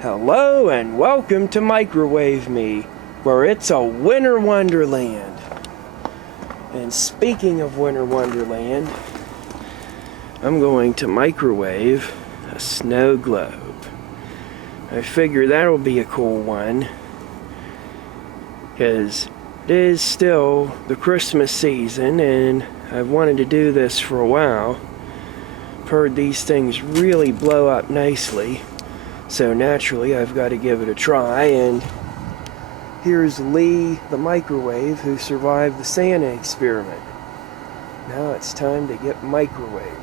Hello and welcome to Microwave Me, where it's a winter wonderland. And speaking of winter wonderland, I'm going to microwave a snow globe. I figure that'll be a cool one, because it is still the Christmas season and I've wanted to do this for a while. I've heard these things really blow up nicely. So naturally, I've got to give it a try, and here's Lee, the microwave, who survived the Santa experiment. Now it's time to get microwaving.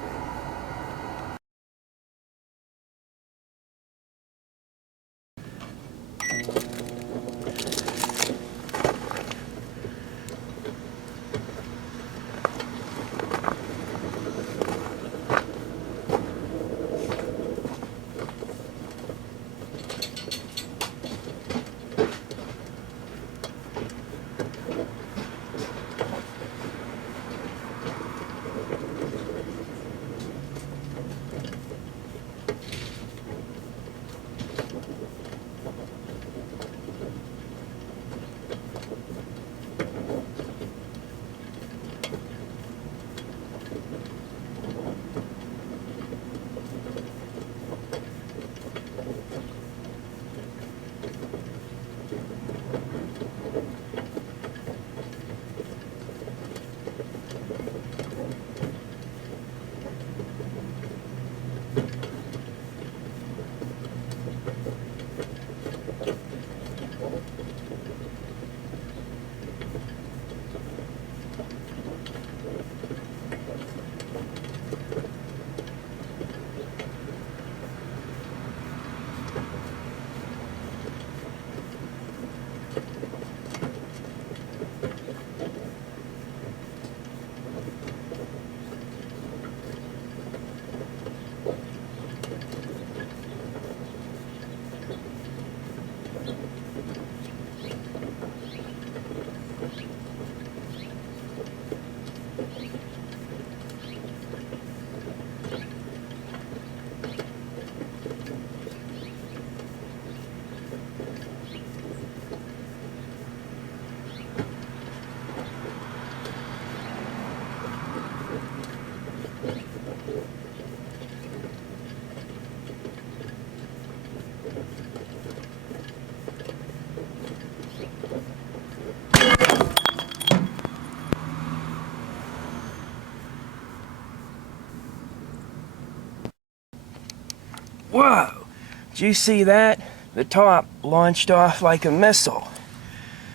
Whoa! Did you see that? The top launched off like a missile.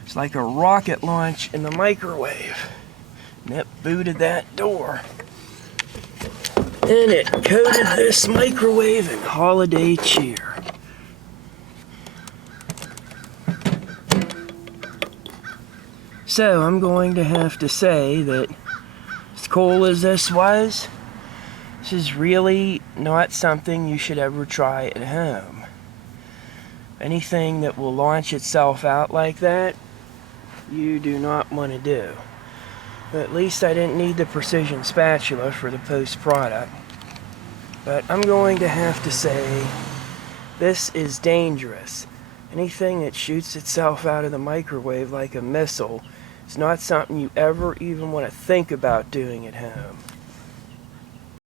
It's like a rocket launch in the microwave. And it booted that door. And it coated this microwave in holiday cheer. So I'm going to have to say that as cool as this was, this is really not something you should ever try at home. Anything that will launch itself out like that, you do not want to do. But at least I didn't need the precision spatula for the post-product. But I'm going to have to say, this is dangerous. Anything that shoots itself out of the microwave like a missile is not something you ever even want to think about doing at home.